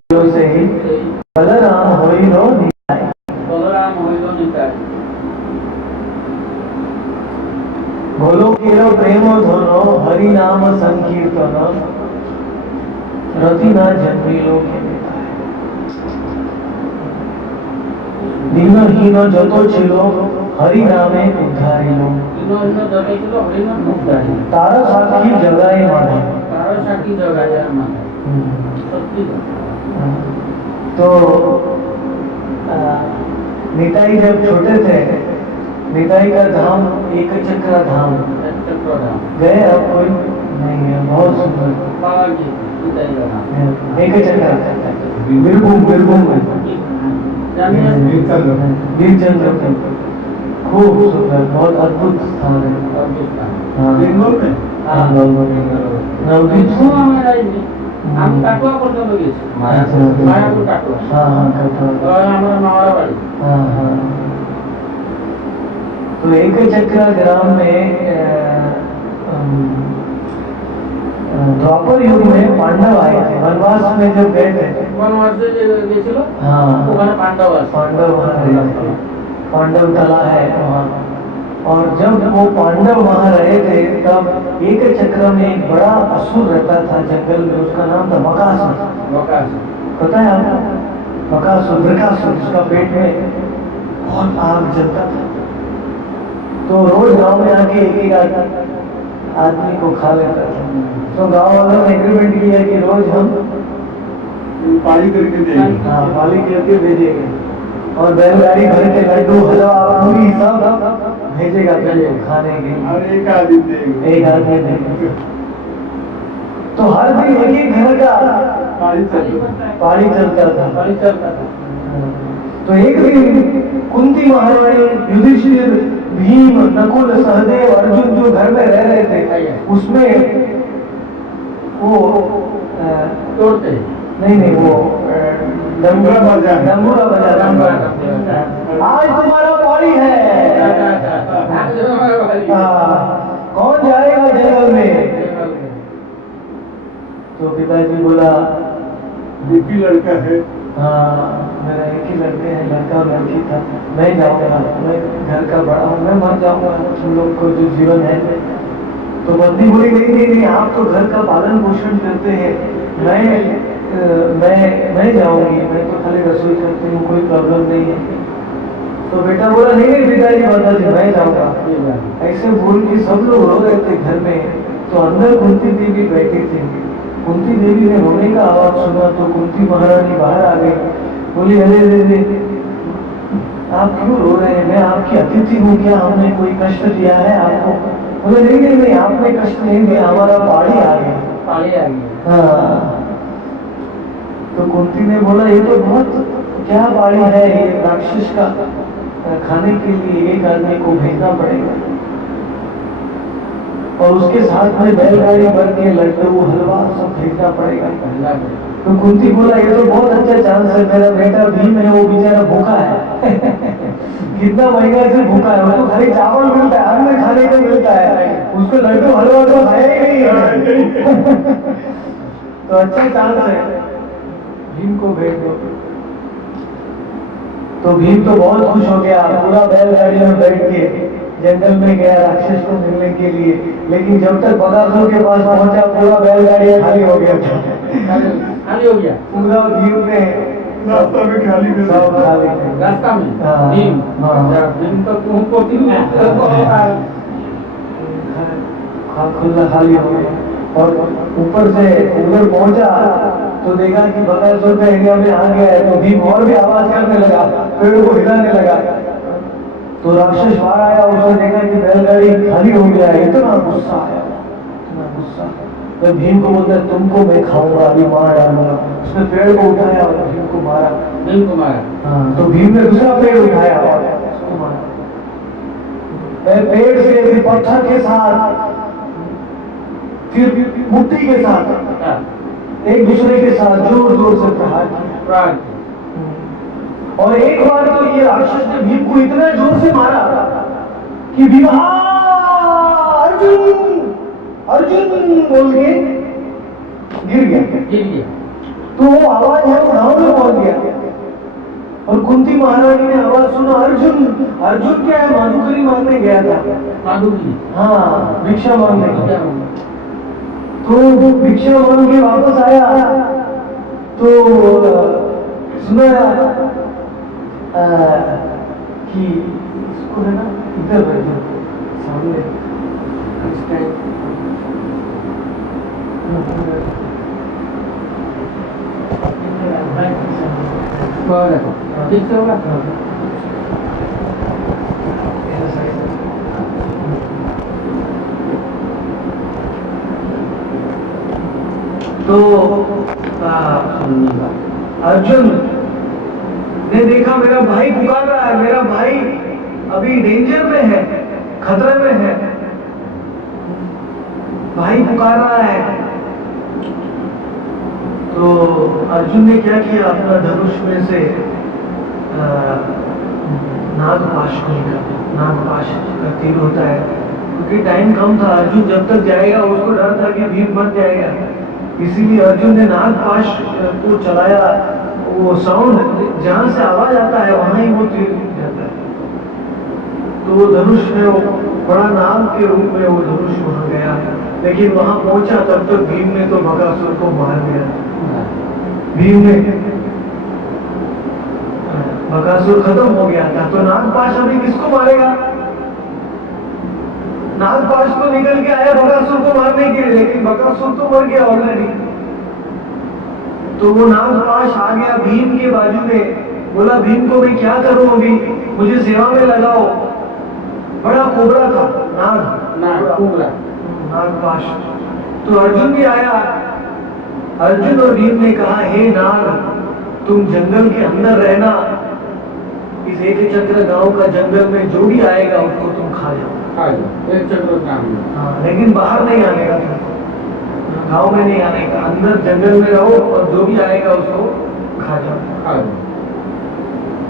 से ही बलराम होइलो निताय। बोलो केरो प्रेमो धनो हरि नाम संकीर्तन रति ना जन्मिलो के দিনহীন যত ছিল হরি নামে উদ্ধারিল। তারা সাক্ষী জগায় মানে, तो निताई जब छोटे थे, निताई का धाम एक चक्रा धाम गए। अब कोई नहीं है, बहुत सुंदर एक चक्रा बीरभूम में वीरचंद्र खूब सुंदर, बहुत अद्भुत स्थान है। बेंगलोर में नवदीप हम काटवा পর্যন্ত গেছি, মায়াপুর কাটवा। हाँ काटवा हमारा मावरा बाड़ी। हाँ तो एक चक्रा ग्राम में द्वापर युग में पांडव आए थे, वनवास में जब गए थे। वनवास से गए थे। हाँ पांडव पांडव तला है वहाँ। और जब वो पांडव वहाँ रहे थे तब एक चक्र में एक बड़ा असुर रहता था जंगल में, उसका नाम था बकासुर। पता है आपको? बकासुर, जिसका पेट में बहुत आग जलता था। तो रोज गांव में आके एक आदमी को खा लेता था। तो गांव वालों ने एग्रीमेंट किया कि रोज हम पाली करके देंगे। हाँ, पाली करके भेजेंगे और बैलगाड़ी भर के लड्डू हलवा पूरी सब भेजेगा खाने के लिए। और एक आदमी देंगे। तो हर दिन एक घर का पाली चलता था। तो एक दिन कुंती महारानी, युधिष्ठिर, भीम, नकुल, सहदेव, अर्जुन जो घर में रह रहे थे उसमें वो तोड़ते नहीं वो डंगूरा बजा। आज तुम्हारा पारी है, कौन जाएगा जंगल में? तो पिताजी बोला एक ही लड़का है। हाँ मेरा एक ही लड़के हैं, लड़का और लड़की था। मैं जाऊंगा, मैं घर का बड़ा हूँ, मैं मर जाऊंगा, तुम लोग को जो जीवन है। तो पत्नी बोली नहीं, आप तो घर का पालन पोषण करते हैं, मैं जाऊंगी, मैं तो खाली रसोई करती हूँ, कोई प्रॉब्लम नहीं है। तो बेटा बोला नहीं पिताजी बताजी मैं जाऊंगा। ऐसे बोल के सब लोग रो रहे थे घर में। तो अंदर कुंती देवी बैठी थी। कुंती देवी ने रोने का आवाज सुना तो कुंती महारानी बाहर आ गई। बोली अरे आप क्यों रो रहे हैं? मैं आपकी अतिथि हूँ, क्या हमने कोई कष्ट दिया है आपको? बोले नहीं आपने कष्ट नहीं दिया, हमारा पाड़ी आ गया। हाँ तो कुंती ने बोला ये तो बहुत क्या बाड़ी है, ये राक्षस का खाने के लिए एक आदमी को भेजना पड़ेगा और उसके साथ में बैलगाड़ी भर के लड्डू हलवा सब भेजना पड़ेगा। तो कुंती बोला ये तो बहुत अच्छा चांस है, मेरा बेटा भीम है वो बेचारा भूखा है। कितना महीना से भूखा है, उसको खाली चावल मिलता है, अन्न खाने को मिलता है, उसको लड्डू हलवा तो खाया ही नहीं है। तो अच्छा चांस है, भीम को भेज दो। तो भीम तो बहुत खुश हो गया, पूरा बैलगाड़ी में बैठ के जंगल में गया राक्षस को मिलने के लिए। लेकिन जब तक बकासुर के पास पहुंचा पूरा बैलगाड़ी खाली हो गया था। पूरा भीम ने रास्ता में खाली रास्ता में खुला खाली हो गया। और ऊपर से उधर पहुंचा तो देखा कि बकासुर का एरिया में आ गया है। तो भीम और भी आवाज करने लगा, पेड़ों को हिलाने लगा। तो राक्षस बाहर आया, उसने देखा कि बैलगाड़ी खाली हो गया है। इतना गुस्सा आया, इतना गुस्सा। तो भीम को बोलता है तुमको मैं खाऊंगा, अभी मार डालूंगा। उसने पेड़ को उठाया और भीम को मारा। हाँ तो भीम ने दूसरा पेड़ उठाया और उसको मारा। पेड़ से फिर पत्थर के साथ, फिर मुट्ठी के साथ, एक दूसरे के साथ जोर जोर से प्रहार किया। और एक बार तो ये राक्षस ने भीम को इतना जोर से मारा कि भीम अर्जुन बोल के गिर गया। तो वो आवाज है वो महारानी ने आवाज सुना, अर्जुन। अर्जुन क्या है, माधुकरी मांगने गया था। माधुकरी, हाँ, भिक्षा मांगने गया। क्या? तो भिक्षा मांग के वापस आया तो सुना कि इसको है ना, इधर बैठो सामने देखो, ठीक से होगा। तो अर्जुन ने देखा मेरा भाई पुकार रहा है, मेरा भाई अभी डेंजर में है, खतरे में है, भाई पुकार रहा है। तो अर्जुन ने क्या किया, अपना धनुष में से नागपाश को निकाला। नागपाश का तीर होता है, क्योंकि टाइम कम था, अर्जुन जब तक जाएगा उसको डर था कि भीम मर जाएगा, इसीलिए अर्जुन ने नागपाश को चलाया। वो साउंड जहां से आवाज आता है वहां ही वो तीर जाता है। तो वो धनुष में वो बड़ा नाग के रूप में वो धनुष वहां गया, लेकिन वहां पहुंचा तब तक भीम ने तो बकासुर को मार दिया। भीम ने बकासुर खत्म हो गया था। तो नागपाश अभी किसको मारेगा? नागपाश तो निकल के आया बकासुर को मारने के लिए, लेकिन बकासुर तो मर गया ऑलरेडी। तो वो नागपाश आ गया भीम के बाजू में, बोला भीम को मैं क्या करूं, अभी मुझे सेवा में लगाओ। बड़ा कोबरा था नागपाश। तो अर्जुन भी आया। अर्जुन और भीम ने कहा, हे नाग, तुम जंगल के अंदर रहना, इस एक चक्र गांव का जंगल में जो भी आएगा उसको तुम खा जाओ। एक चक्र काम। हाँ, लेकिन बाहर नहीं आने का, गांव में नहीं आने का, अंदर जंगल में रहो और जो भी आएगा उसको खा जाओ।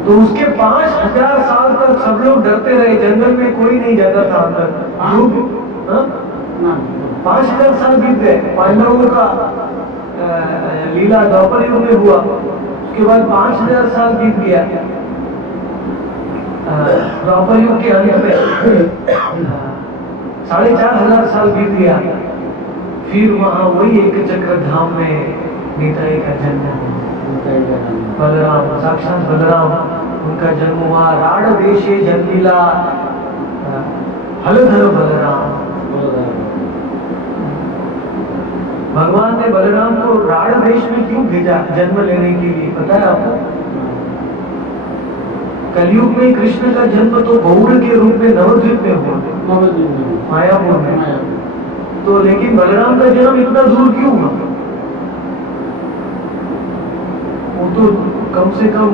तो उसके 5000 साल तक सब लोग डरते रहे, जंगल में कोई नहीं जाता था अंदर। 5000 साल बीत गए। पांडवों का लीला द्वापर युग में हुआ, उसके बाद 5000 साल बीत गया। द्वापर युग के अंत में 4500 साल बीत गया। फिर वहां वही एक चक्र धाम में निताई का जन्म, बलराम, साक्षात बलराम, उनका जन्म हुआ। राड़ देशे जन्मिला हलधर बलराम। भगवान ने बलराम को राड़ देश में क्यों भेजा जन्म लेने के लिए, पता है आपको? कलयुग में कृष्ण का जन्म तो गौड़ के रूप में नवद्वीप में हुआ, मायापुर में। तो लेकिन बलराम का जन्म इतना दूर क्यों हुआ? वो तो कम से कम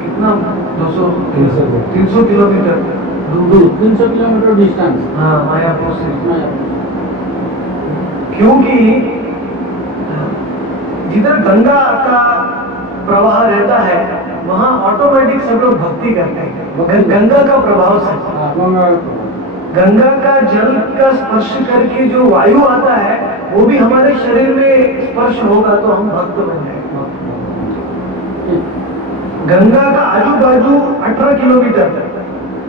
कितना 300 किलोमीटर दूर, 300 किलोमीटर डिस्टेंस। हाँ, मायापुर से। क्योंकि जिधर गंगा का प्रवाह रहता है वहां ऑटोमेटिक सब लोग भक्ति करते हैं। गंगा का प्रभाव से गंगा का जल का स्पर्श करके जो वायु आता है वो भी हमारे शरीर में स्पर्श होगा तो हम भक्त बन जाएंगे। गंगा का आजू बाजू 18 किलोमीटर,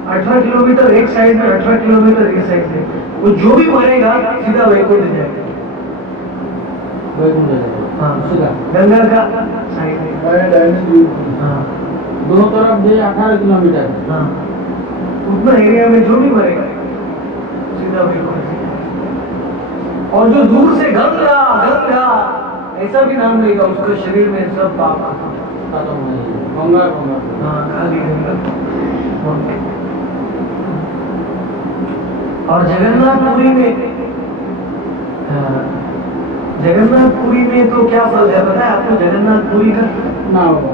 18 किलोमीटर एक साइड में, 18 किलोमीटर इस साइड में, वो जो भी मरेगा सीधा वैकुंठ जाएगा। हाँ, गंगा का साइड में, हाँ, दोनों तरफ दे 18 किलोमीटर। हाँ, उतना एरिया में जो भी मरेगा सीधा वैकुंठ। और जो दूर से गंगा गंगा ऐसा भी नाम लेगा उसका शरीर में सब पाप खत्म हो जाएगा। गंगा, हाँ, खाली गंगा। और जगन्नाथपुरी में, जगन्नाथपुरी में तो क्या फल है पता है आपको? जगन्नाथपुरी का ना होगा।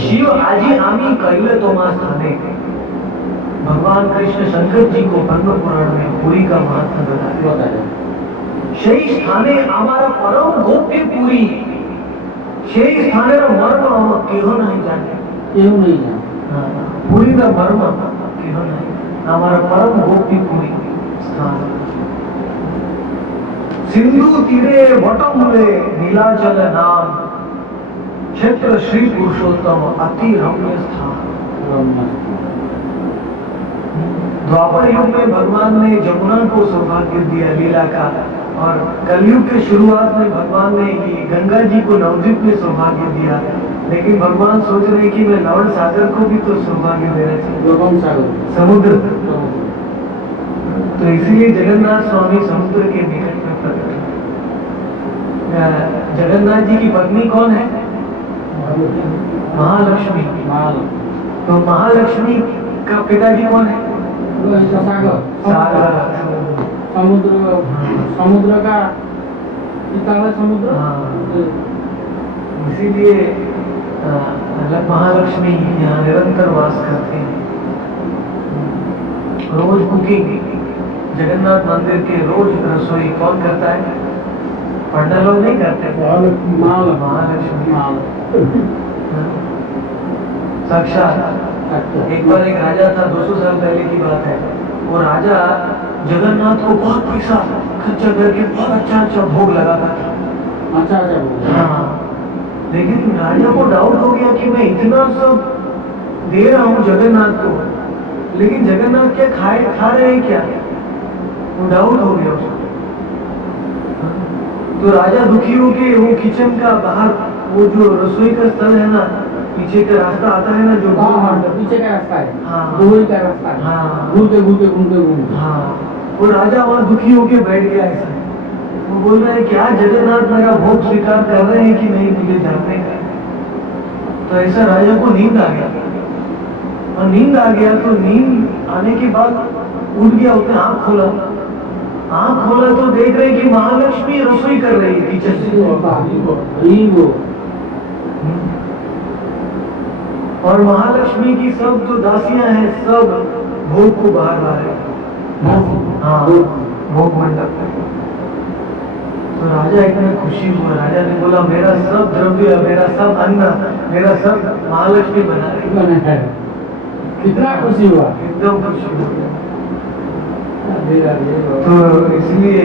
शिव आजी आमी कैले तोमा स्थाने, भगवान कृष्ण शंकर जी को पद्म पुराण में पुरी का महत्व बताया। সেই স্থানে আমার পরম গোপ্য পুরী, সেই স্থানের মর্ম আমার কেহ নাই জানে। কেউ নেই জানে। পুরীর মর্ম কেহ নাই, আমার পরম গোপ্য পুরী স্থান। सिंधु तीरे वटमूले नीलाचल नाम, क्षेत्र श्री पुरुषोत्तम अति रम्य स्थान। द्वापर युग में भगवान ने जमुना को सौभाग्य दिया लीला का, और कलयुग के शुरुआत में भगवान ने ये गंगा जी को नवद्वीप में सौभाग्य दिया। लेकिन भगवान सोच रहे कि मैं लवण सागर को भी तो सौभाग्य देना चाहिए, समुद्र। तो इसीलिए जगन्नाथ स्वामी समुद्र के निकट में प्रकट हुए। जगन्नाथ जी की पत्नी कौन है? महालक्ष्मी। तो महालक्ष्मी का पिताजी कौन है? सागर। समुद्र का पिता है समुद्र। इसीलिए महालक्ष्मी यहाँ निरंतर वास करते हैं। रोज कुकिंग, जगन्नाथ मंदिर के रोज रसोई कौन करता है? पंडा लोग नहीं करते, महालक्ष्मी साक्षात। एक बार एक राजा था, 200 साल पहले की बात है। वो राजा जगन्नाथ को बहुत पैसा खर्चा करके बहुत अच्छा भोग लगाता था। अच्छा। हाँ, लेकिन राजा को डाउट हो गया कि मैं इतना सब दे रहा हूँ जगन्नाथ को, लेकिन जगन्नाथ क्या खा रहे हैं क्या? वो डाउट हो गया उसको। तो राजा दुखी हो के वो किचन का बाहर, वो जो रसोई का स्थल है ना, पीछे का रास्ता आता है ना, जो पीछे का रास्ता है, हाँ, का रास्ता है, हाँ, घूमते। हाँ, वो राजा वहाँ दुखी होके बैठ गया ऐसा। वो बोल रहा है क्या जगन्नाथ मेरा भोग स्वीकार कर रहे हैं कि नहीं, मुझे जानने का। तो ऐसा राजा को नींद आ गया, और नींद आ गया तो नींद आने के बाद उठ गया, उसने आँख खोला तो देख रहे कि महालक्ष्मी रसोई कर रही है किचन से। और महालक्ष्मी की सब जो दासियां हैं सब भोग को बाहर ला रहे हैं। हाँ, भोग मंडप में। तो राजा इतना खुशी हुआ, राजा ने बोला मेरा सब द्रव्य, मेरा सब अन्न, मेरा सब महालक्ष्मी बना रही है। कितना खुशी हुआ, एकदम खुशी हो गया। तो इसलिए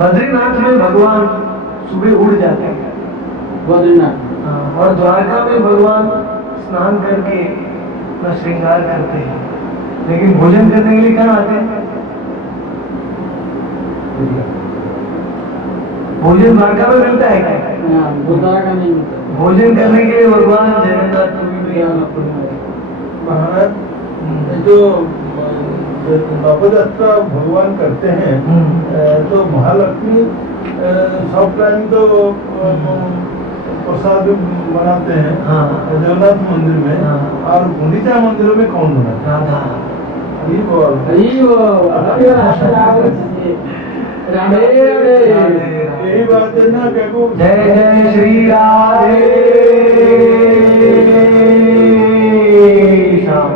बद्रीनाथ में भगवान सुबह उड़ जाते हैं, बद्रीनाथ। और द्वारका में भगवान स्नान करके अपना श्रृंगार करते हैं। लेकिन भोजन करने के लिए कहाँ आते हैं? भोजन द्वारका में मिलता है क्या? द्वारका नहीं मिलता। भोजन करने के लिए भगवान जगन्नाथपुरी में आना महाराज, जो बापदत्ता भगवान करते हैं, तो महालक्ष्मी सब टाइम तो प्रसाद बनाते हैं जगन्नाथ मंदिर में। और गुंडीचा मंदिर में कौन बनाता है? राधा। यही बात है ना। जय जय श्री राधे श्याम।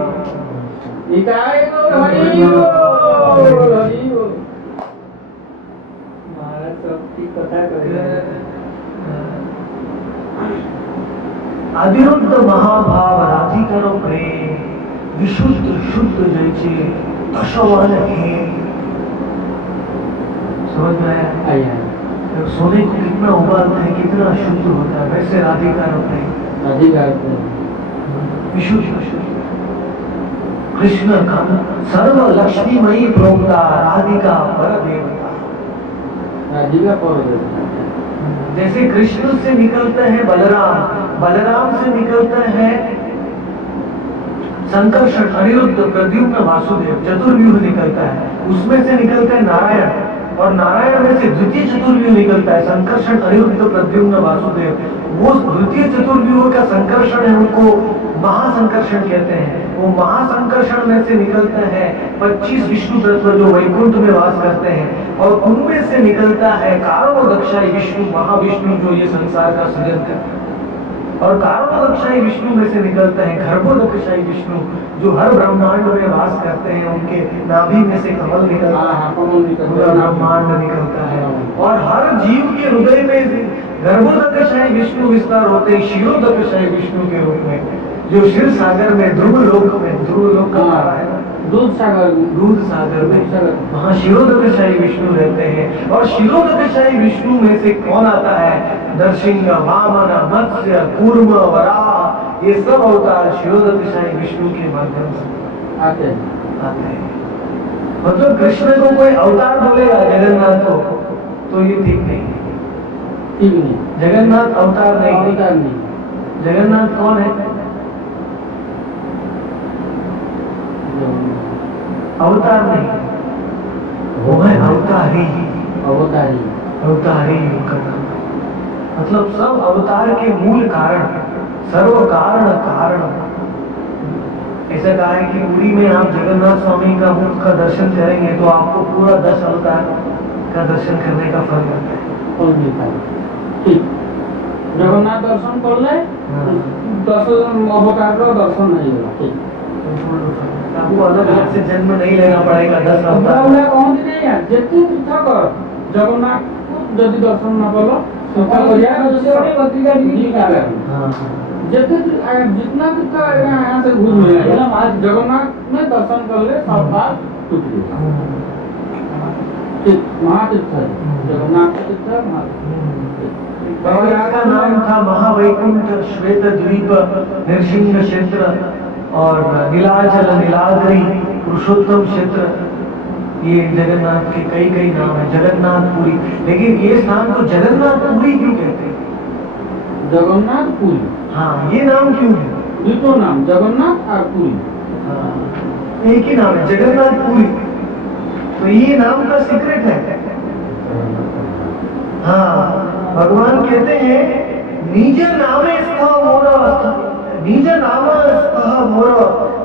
अविरुद्ध महाभाव राधिकर प्रेम, विशुद्ध शुद्ध जैसे दशवन है। समझ में आया? सोने को कितना उबालते हैं, कितना शुद्ध होता है, वैसे राधिका प्रेम विशुद्ध शुद्ध। कृष्ण का सर्व लक्ष्मीमयी प्रोक्ता राधिका पर देवता। जैसे कृष्ण से निकलते हैं बलराम, बलराम से निकलते हैं संकर्षण, अनिरुद्ध, प्रद्युम्न, वासुदेव, चतुर्व्यूह निकलता है। उसमें से निकलते हैं नारायण, और नारायण में से द्वितीय चतुर्व्यूह निकलता है, संकर्षण, अनिरुद्ध, प्रद्युम्न, वासुदेव। वो द्वितीय चतुर्व्यूह का संकर्षण है, उनको महासंकर्षण कहते हैं। वो महासंकर्षण में से निकलते हैं 25 विष्णु तत्व जो वैकुंठ में वास करते हैं, और उनमें से निकलता है कारणोदक्षाई विष्णु, महाविष्णु जो ये संसार का सृजन करते हैं। और कारणोदक्षाई विष्णु में से निकलते हैं गर्भोदक्षाई विष्णु जो हर ब्रह्मांड में वास करते हैं। उनके नाभि में से कमल निकलता है, पूरा ब्रह्मांड निकलता है। और हर जीव के हृदय में गर्भोदक्षाई विष्णु विस्तार होते हैं क्षीरोदक्षाई विष्णु के रूप में, जो क्षीर सागर में ध्रुव लोक का नारायण दूध सागर में। दूध सागर में दूध सागर। वहाँ क्षीरोदकशाही विष्णु रहते हैं। और क्षीरोदकशाही विष्णु में से कौन आता है? नरसिंह, वामन, मत्स्य, कूर्म, वराह, ये सब अवतार क्षीरोदकशाही विष्णु के माध्यम से आते हैं। आते हैं। मतलब कृष्ण को कोई अवतार बोलेगा जगन्नाथ को तो ये ठीक नहीं। ठीक नहीं, जगन्नाथ अवतार नहीं। अवतार नहीं। जगन्नाथ कौन है? अवतार नहीं, वो है अवतारी। अवतारी। अवतारी उनका नाम। मतलब सब अवतार के मूल कारण, सर्व कारण कारण। ऐसा कहा है कि पुरी में आप जगन्नाथ स्वामी का मुख का दर्शन करेंगे तो आपको पूरा 10 अवतार का दर्शन करने का फल मिलता है। फल मिलता है। ठीक, जगन्नाथ दर्शन कर ले, 10 अवतार का दर्शन नहीं होगा। ठीक, आपको अलग अलग से जन्म नहीं लेना पड़ेगा 10 अवतार। कहते नहीं यार, जितनी तीर्थ कर जगन्नाथ को यदि दर्शन न करो जितना तीर्थ यहाँ से घूम आज जगन्नाथ में दर्शन कर ले सब बात टूट गया। ठीक, महातीर्थ है जगन्नाथ तीर्थ है। भगवान का नाम था महावैकुंठ, श्वेत द्वीप, नृसिंह क्षेत्र और नीलाचल, नीलाद्रि, पुरुषोत्तम क्षेत्र। ये जगन्नाथ के कई कई नाम है। जगन्नाथपुरी, लेकिन ये स्थान को जगन्नाथपुरी क्यों कहते हैं? जगन्नाथपुरी, हाँ, ये नाम क्यों है? दूसरा नाम जगन्नाथ और पुरी। हाँ, एक ही नाम है जगन्नाथपुरी। तो ये नाम का सीक्रेट है। हाँ, भगवान कहते हैं निज नामे स्थ मोर, निज नाम स्थ मोर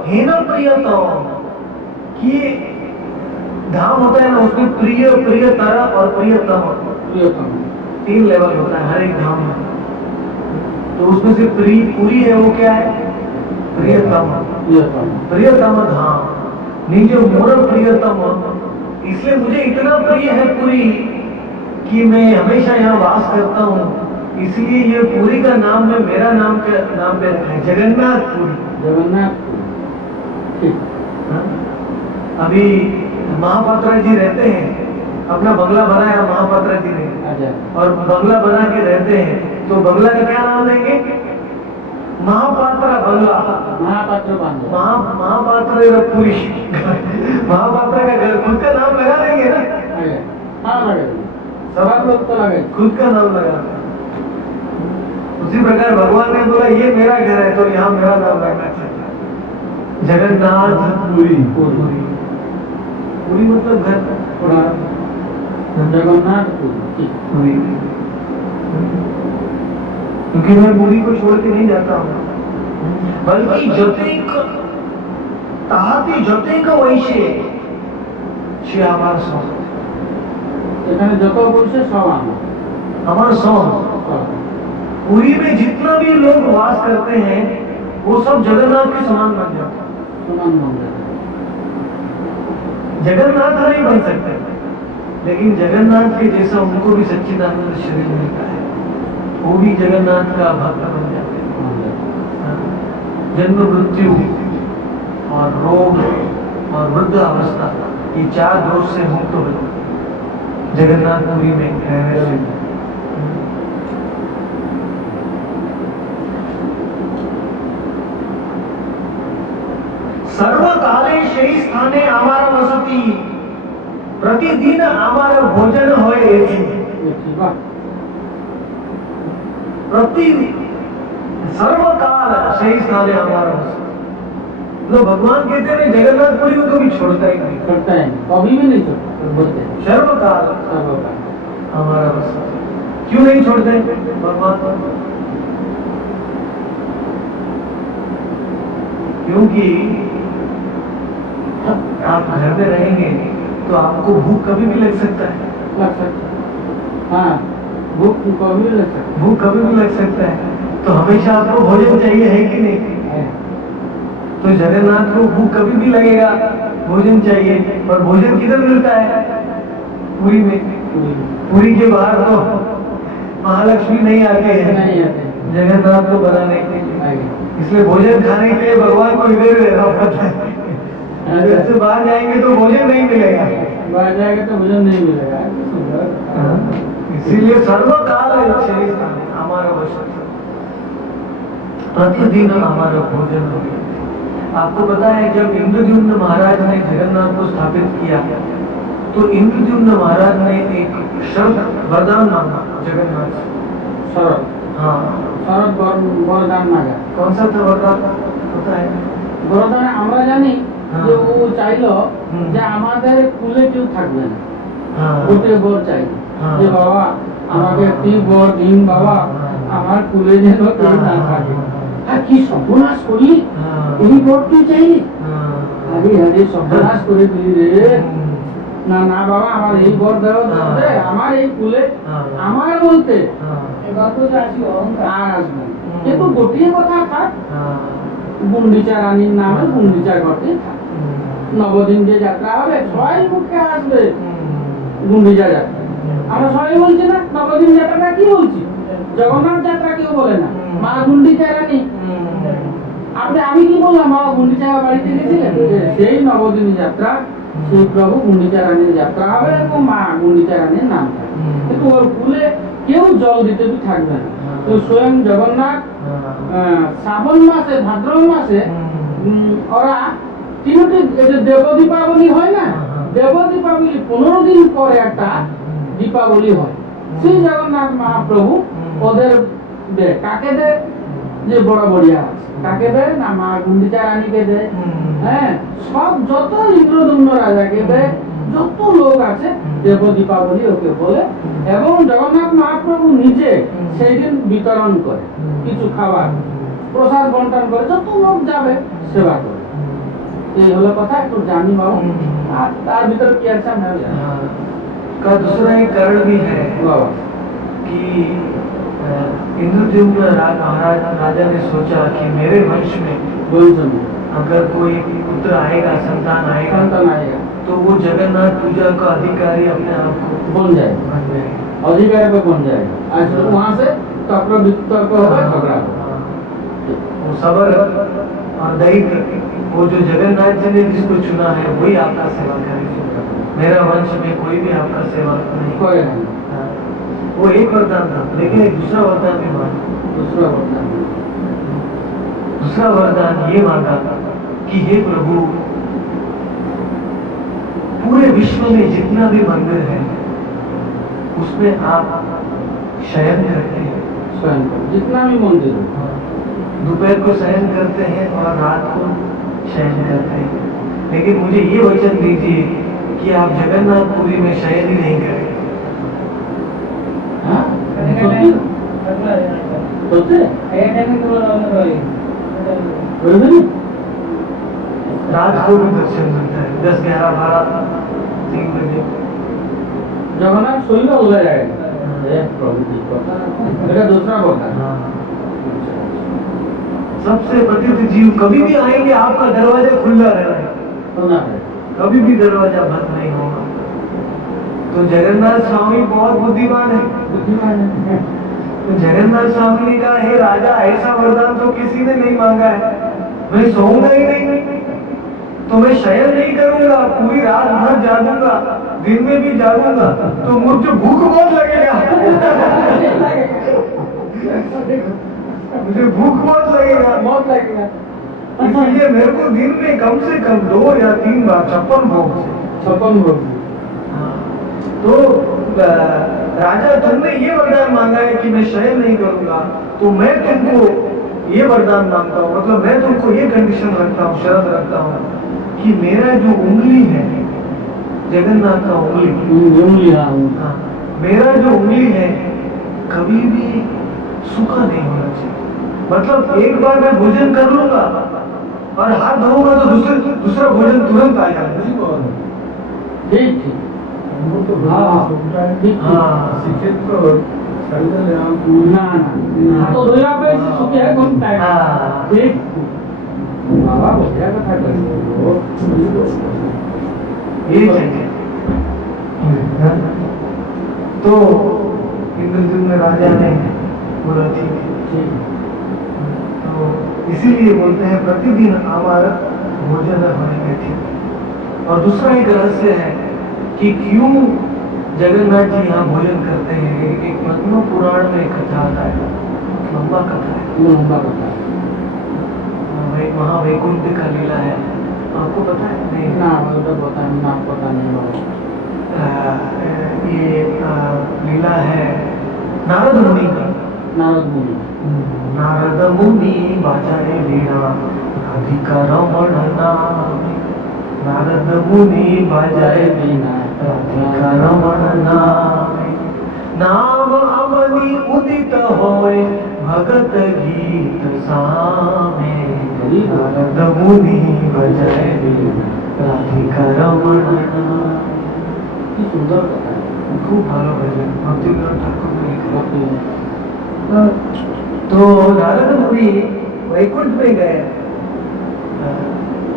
हेन प्रियतम। कि धाम होता है ना, उसमें प्रिय, प्रियतर और प्रियतम, 3 लेवल होता है हर एक धाम में। तो उसमें से पूरी है, वो क्या है? प्रियतम। प्रियतम धाम निज मोर प्रियतम। इसलिए मुझे इतना प्रिय है पुरी कि मैं हमेशा यहाँ वास करता हूँ। इसलिए ये पुरी का नाम में मेरा नाम पे रखा है, जगन्नाथपुरी। जगन्नाथपुरी। अभी महापात्रा जी रहते हैं, अपना बंगला बनाया महापात्रा जी ने, और बंगला बना के रहते हैं। तो बंगला का क्या नाम देंगे? महापात्रा बंगला। महापात्र बंगला। महापात्र पुरी। महापात्रा का घर, खुद का नाम लगा देंगे ना? हाँ, लगेगा। सब लोग तो लगे, खुद का नाम लगा। उसी प्रकार भगवान ने बोला ये मेरा घर है तो यहाँ मेरा नाम लगना चाहिए, जगन्नाथपुरी। पुरी मतलब घर, जगन्नाथपुरी। क्योंकि मैं पुरी को छोड़ के नहीं जाता हूँ, बल्कि जतेक ताहाती जतेक वैसे সে আমার সব। এখানে যত বলছে সব আমার সব। पुरी में जितना भी लोग वास करते हैं वो सब जगन्नाथ के समान बन जाते हैं। समान बन जाते हैं। जगन्नाथ नहीं बन सकते, लेकिन जगन्नाथ के जैसा उनको भी सच्चिदानंद शरीर मिलता है, वो भी जगन्नाथ का भक्त बन जाते हैं। जन्म, मृत्यु और रोग और वृद्ध अवस्था, ये 4 दोष से मुक्त हो जगन्नाथपुरी में रहने से। सर्वकाले সেই স্থানে আমার বসতি, प्रतिदिन আমার भोजन হয় এসে। प्रति सर्वकाल সেই স্থানে আমার বসতি। तो भगवान कहते हैं जगन्नाथपुरी को कभी छोड़ता ही नहीं, करता है, कभी भी नहीं छोड़ता, बोलते हैं सर्वकाल हमारा बसती। क्यों नहीं छोड़ते भगवान? क्योंकि आप घर में रहेंगे तो आपको भूख कभी भी लग सकता है। लग सकता है, हाँ, भूख कभी भी लग सकता है। भूख कभी भी लग सकता है, तो हमेशा आपको भोजन चाहिए, है कि नहीं? तो जगन्नाथ को भूख कभी भी लगेगा, भोजन चाहिए। और भोजन किधर मिलता है? पुरी में। पुरी के बाहर तो महालक्ष्मी नहीं आते हैं, जगन्नाथ को बनाने के लिए। इसलिए भोजन खाने के लिए भगवान को इधर रहना पड़ता है। घर से बाहर जाएंगे तो भोजन नहीं मिलेगा। बाहर जाएगा तो भोजन नहीं मिलेगा। इसीलिए सर्वकाल शरीर हमारा वचन प्रतिदिन हमारा भोजन हो गया। आपको पता है जब इंद्रद्युम्न महाराज ने जगन्नाथ को स्थापित किया तो इंद्रद्युम्न महाराज ने एक शर्त वरदान मांगा जगन्नाथ से। शरद, हाँ, शरद वरदान मांगा। कौन सा था वरदान पता है? বরদানে আমরা জানি হ্যাঁ। যে ও চাইলো হুম। যে আমাদের কুলে কেউ থাকবে না, हाँ, গোটে বর চাই হ্যাঁ। যে বাবা আমাকে একটি বর দিন বাবা, আমার কুলে যেন কেউ না থাকে। আর কি সর্বনাশ করলি, हाँ, এই বর তুই চাইলি? हाँ, আরে আরে সর্বনাশ করে দিলি রে। हम्म, না না বাবা আমার এই বর দেওয়া দে, আমার এই কুলে হ্যাঁ। আমার বলতে हाँ, আর আসবে না। কিন্তু গোটিয়ে কথা থাক, हाँ, গুন্ডিচা রানীর নামে গুন্ডিচা ঘটে থাক। हम्म, নবদিন যে যাত্রা হবে সবাই মুখে আসবে हम्म, গুন্ডিচা যাত্রা। আমরা সবাই বলছি না নবদিন যাত্রাটা কি বলছি? জগন্নাথ যাত্রা কেউ বলে না, মা গুন্ডিচা রানী। আমি কি বললাম বাবা গুন্ডিচা বাড়িতে গেছিলেন? যে সেই নবদিন যাত্রা সেই প্রভু গুন্ডিচা রানীর যাত্রা হবে এবং মা গুন্ডিচা রানীর নাম থাকবে। কিন্তু ওর কুলে কেউ জল দিতে তো থাকবে না। তো স্বয়ং জগন্নাথ শ্রাবণ মাসে ভাদ্র মাসে ওরা তিনটি দেব দীপাবলি হয় না, দেব দীপাবলি 15 দিন পরে একটা দীপাবলি হয়। শ্রী জগন্নাথ মহাপ্রভু ওদের দে, কাকে দে? যে বড় বড়িয়া আছে কাকে দে না মা গুন্ডিচা রানীকে দে। হ্যাঁ, সব যত ইন্দ্রদুম্ন রাজাকে দে, যত লোক আছে দেব দীপাবলি ওকে বলে। এবং জগন্নাথ মহাপ্রভু নিজে সেই দিন বিতরণ করে কিছু খাবার, প্রসাদ বন্টন করে, যত লোক যাবে সেবা করে। এই হলো কথা, একটু জানি बाबू। আর তার ভিতরে কি আছে আমরা জানি। का दूसरा एक कारण भी है बाबा कि इंद्रद्युम्न महाराज राजा ने सोचा कि मेरे वंश में बोलजन अगर कोई पुत्र आएगा, संतान आएगा, संतान आएगा तो वो जगन्नाथ पूजा का अधिकारी अपने आप को बन जाए, बन जाए। अधिकार पे बन जाएगा। आज वहाँ से तर्क वितर्क होगा, झगड़ा होगा। वो सबर और दैत्य, वो जो जगन्नाथ जी ने जिसको चुना है वही आपका सेवा करेगा। मेरा वंश में कोई भी आपका सेवा नहीं कोई नहीं। हाँ। वो एक वरदान था, लेकिन एक दूसरा वरदान भी मांगा। दूसरा वरदान दूसरा वरदान ये मांगा कि हे प्रभु, पूरे विश्व में जितना भी मंदिर है उसमें आप शयन करते हैं। स्वयं जितना भी मंदिर हो, दोपहर को शयन करते हैं और रात को शयन करते हैं, लेकिन मुझे ये वचन दीजिए कि आप जगन्नाथपुरी में शयन ही नहीं करें। हाँ? सोचे? बोलते? रात को भी दर्शन मिलता है 10, 11, 12, 3 बजे। जगन्नाथ सोई हो जाएगा। मेरा दूसरा वरदान। सबसे पतित जीव कभी भी आएंगे, आपका दरवाजा खुला रहेगा, होना है। कभी भी दरवाजा बंद नहीं होगा। तो जगन्नाथ स्वामी बहुत बुद्धिमान है। बुद्धिमान है। तो जगन्नाथ स्वामी ने कहा, हे राजा, ऐसा वरदान तो किसी ने नहीं मांगा है। मैं सोऊंगा ही नहीं, तो मैं शयन नहीं करूंगा, पूरी रात भर जागूंगा, दिन में भी जागूंगा, तो मुझे भूख बहुत लगेगा। मुझे भूख बहुत लगेगा। बहुत लगेगा। इसलिए मेरे को दिन में कम से कम 2 या 3 बार 56 भोग से। 56 भोग। तो राजा, तुमने ये वरदान मांगा है कि मैं शयन नहीं करूंगा, तो मैं तुमको ये वरदान मांगता हूँ, मतलब मैं तुमको ये कंडीशन रखता हूँ, शर्त रखता हूँ कि मेरा जो उंगली है, जगन्नाथ का उंगली, हाँ, मेरा जो उंगली है कभी भी सूखा नहीं होना चाहिए। मतलब एक बार मैं भोजन कर लूंगा और हाथ धोऊंगा तो दूसरा भोजन तुरंत आ जाएगा। ठीक ठीक। हाँ ठीक। हाँ, ना ना तो धोया पे सूखे है कौन टाइम। हाँ। ठीक। बाबा बढ़िया कथा करी। ये चाहिए। तो इंद्रद्युम्न राजा ने बोला ठीक है। तो इसीलिए बोलते हैं प्रतिदिन हमारा भोजन होने में ठीक। और दूसरा एक रहस्य है कि क्यों जगन्नाथ जी यहाँ भोजन करते हैं। एक पद्म पुराण में कथा आता है, लंबा कथा है, लंबा कथा है। वहाँ वैकुंठ का लीला है, आपको पता है? नहीं ना मुझे पता नहीं, ना पता नहीं बाबा। ये लीला है नारद मुनि का। नारद मुनि, नारद मुनि बाजाए वीणा राधिका रमण नामे। नारद मुनि बाजाए वीणा राधिका रमण नामे। नाम अवनि उदित होए भगत गीत सामे। नारद मुनि बाजाए वीणा राधिका रमण नामे। सुंदर कथा है, खूब भालो भजन भक्ति विनोद ठाकुर ने लिखा। है। तो नारद मुनि वैकुंठ में गए।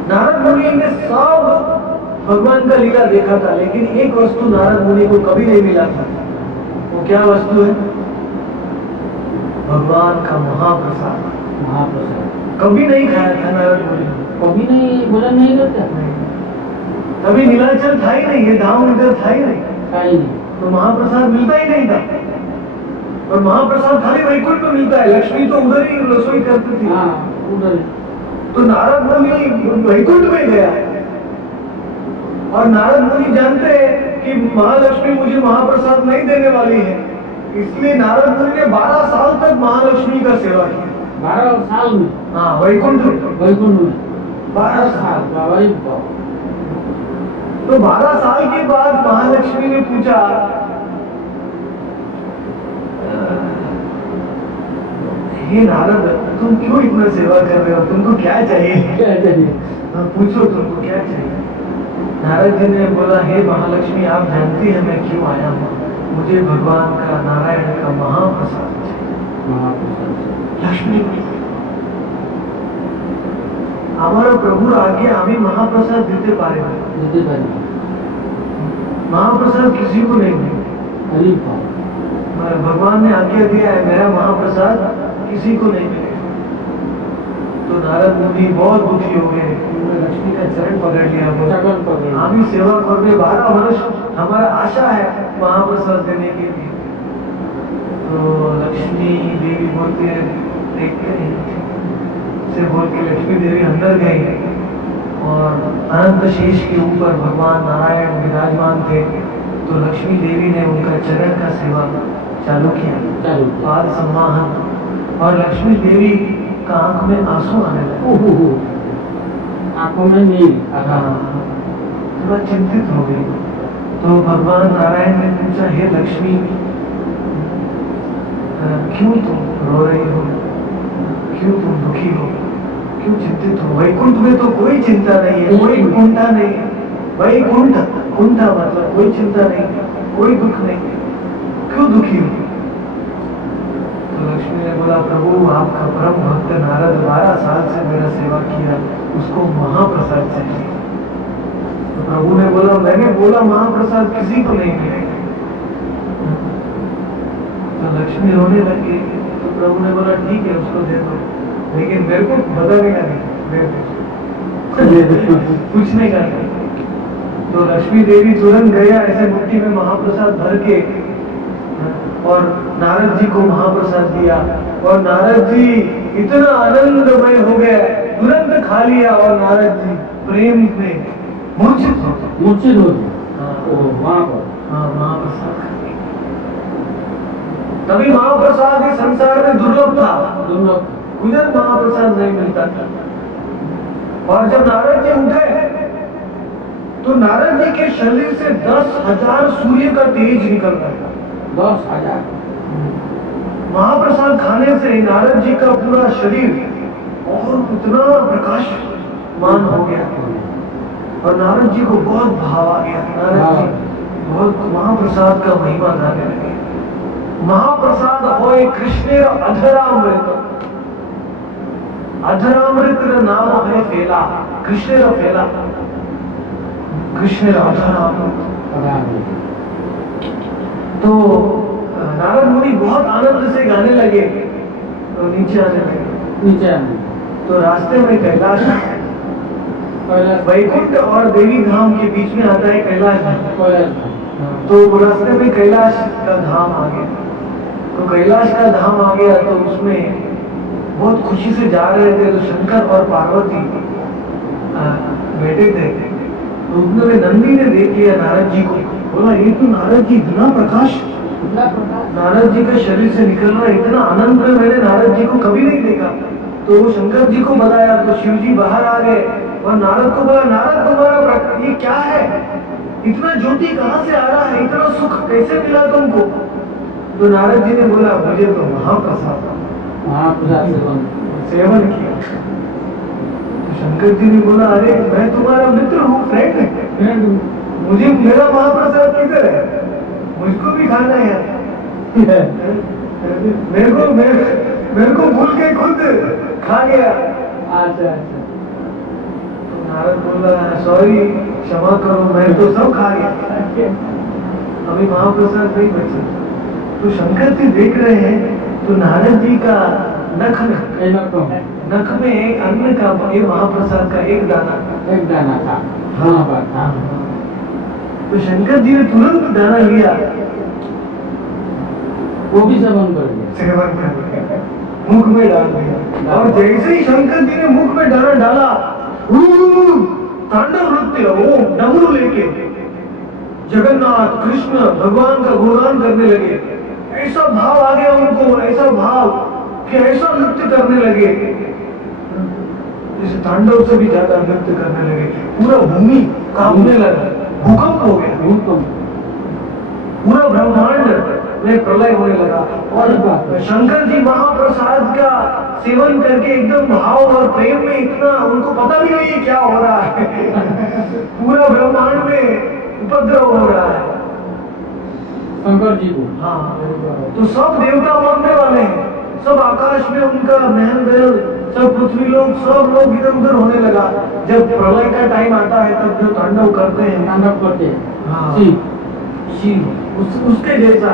नारद मुनि ने सब भगवान का लीला देखा था, लेकिन एक वस्तु नारद मुनि को कभी नहीं मिला था। वो क्या वस्तु है? भगवान का महाप्रसाद। महाप्रसाद कभी नहीं खाया था नारद मुनि, कभी नहीं, भोजन नहीं करते। तभी नीलाचल था ही नहीं, ये धाम इधर था ही नहीं, खाई नहीं, तो महाप्रसाद मिलता ही नहीं था। और महाप्रसाद खाली वैकुंठ में मिलता है, लक्ष्मी तो उधर ही रसोई करती थी। हाँ उधर। तो नारद मुनि वैकुंठ में गया, और नारद मुनि जानते हैं कि महालक्ष्मी मुझे महाप्रसाद नहीं देने वाली है, इसलिए नारद मुनि ने 12 साल तक महालक्ष्मी का सेवा किया। 12 साल में? हाँ, वैकुंठ में। वैकुंठ में 12 साल। बाबा जी बाबा। तो 12 साल के बाद महालक्ष्मी ने पूछा, हे नारद, तुम क्यों इतना सेवा कर रहे हो, तुमको क्या चाहिए? क्या चाहिए? पूछो तुमको क्या चाहिए। नारद जी ने बोला, हे महालक्ष्मी, आप जानती हैं मैं क्यों आया हूँ, मुझे भगवान का नारायण का महाप्रसाद चाहिए। महाप्रसाद। लक्ष्मी हमारा प्रभु आगे हमें महाप्रसाद देते पारे, देते पारे। महाप्रसाद किसी को नहीं मिले। अरे बाबा, भगवान ने आज्ञा दिया है, मेरा महाप्रसाद किसी को नहीं मिले। तो नारद मुनि बहुत दुखी हो गए, उन्होंने लक्ष्मी का चरण पकड़ लिया। चरण पकड़, हम ही सेवा कर रहे 12 वर्ष, हमारा आशा है महाप्रसाद देने के लिए। तो लक्ष्मी देवी बोलती है, देखते हैं से बोल के लक्ष्मी देवी अंदर गई, और अनंत शेष के ऊपर भगवान नारायण विराजमान थे। तो लक्ष्मी देवी ने उनका चरण का सेवा चालू किया, पाद सम्माहन, और लक्ष्मी देवी का आंख में आंसू आने लगे, आंखों में नील। थोड़ा चिंतित हो गई। तो भगवान नारायण ने पूछा, हे लक्ष्मी, क्यों तुम रो रही हो, क्यों तुम दुखी हो, क्यों चिंतित हो? वैकुंठ में तो कोई चिंता नहीं है, कोई कुंठा नहीं है। वैकुंठ, कुंठा मतलब कोई चिंता नहीं, कोई दुख नहीं, क्यों दुखी हो? तो लक्ष्मी ने बोला, प्रभु आपका परम भक्त नारद 12 साल से मेरा सेवा किया, उसको महाप्रसाद चाहिए। तो प्रभु ने बोला, मैंने बोला महाप्रसाद किसी को नहीं मिलेगा। तो लक्ष्मी रोने लगी। तो प्रभु ने बोला, ठीक है उसको दे दो, लेकिन मेरे को बताने का नहीं, पूछने का नहीं। तो लक्ष्मी देवी तुरंत गया ऐसे मुट्ठी में महाप्रसाद भर के, और नारद जी को महाप्रसाद दिया, और नारद जी इतना आनंदमय हो गया, तुरंत खा लिया, और नारद जी प्रेम में मूर्छित हो गए। मूर्छित हो गए वहां पर। हाँ, महाप्रसाद खा लिया। तभी महाप्रसाद इस संसार में दुर्लभ था, उधर महाप्रसाद नहीं मिलता था। और जब नारद जी उठे, तो नारद जी के शरीर से 10,000 सूर्य का तेज निकल रहा था। 10,000। महाप्रसाद खाने से नारद जी का पूरा शरीर और इतना प्रकाशमान हो गया, और नारद जी को बहुत भाव आ गया। नारद जी बहुत महाप्रसाद का महिमा गाने लगे। महाप्रसाद होए कृष्ण अधरामृत, अधरामृत नाम है फेला, कृष्ण फेला, कृष्ण अधरामृत। तो नारद मुनि बहुत आनंद से गाने लगे, तो नीचे आने लगे। नीचे आने, तो रास्ते में कैलाश, कैलाश वैकुंठ और देवी धाम के बीच में आता है कैलाश धाम। कैलाश तो रास्ते में कैलाश का धाम आ गया। तो कैलाश का धाम आ गया तो उसमें बहुत खुशी से जा रहे थे। तो शंकर और पार्वती बैठे थे। तो उन्होंने नंदी ने देख लिया नारद जी को, बोला ये तो नारद जी इतना प्रकाश नारद जी के शरीर से निकल रहा है, इतना आनंद में मैंने नारद जी को कभी नहीं देखा। तो वो शंकर जी को बताया तो शिव जी बाहर आ गए और नारद को बोला, नारद तुम्हारा ये क्या है, इतना ज्योति कहाँ से आ रहा है, इतना सुख कैसे मिला तुमको? तो नारद जी ने बोला मुझे तो महाप्रसाद सेवन किया। तो शंकर जी ने बोला अरे मैं तुम्हारा मित्र हूँ, फ्रेंड हूँ, मुझे मेरा महाप्रसाद किधर है, मुझको भी खाना है। मेरे को भूल के खुद खा गया। अच्छा तो नारद बोला सॉरी क्षमा करो, मैं तो सब खा गया, अभी महाप्रसाद नहीं बचा। तो शंकर जी देख रहे हैं तो नारद जी का नख में एक अन्न का ये महाप्रसाद का एक दाना था। हाँ। तो शंकर जी ने तुरंत दाना लिया, वो भी सेवन कर मुख में डाल दिया। और जैसे ही शंकर जी ने मुख में दाना डाला, तांडव नृत्य वो डमरू लेके जगन्नाथ कृष्ण भगवान का गुणगान करने लगे। ऐसा भाव आ गया उनको, ऐसा भाव कि ऐसा नृत्य करने लगे जैसे तांडव से भी ज्यादा नृत्य करने लगे। पूरा भूमि कांपने लगा, भूकंप हो गया, पूरा ब्रह्मांड में प्रलय होने लगा। और शंकर जी महाप्रसाद का सेवन करके एकदम भाव और प्रेम में इतना उनको पता भी नहीं क्या हो रहा है। पूरा ब्रह्मांड में उपद्रव हो रहा है शंकर जी को। हाँ, तो सब देवता मरने वाले हैं, सब आकाश में उनका महल सब पृथ्वी लोग सब लोग इधर उधर होने लगा। जब प्रलय का टाइम आता है तब जो तांडव करते हैं हाँ, उसके जैसा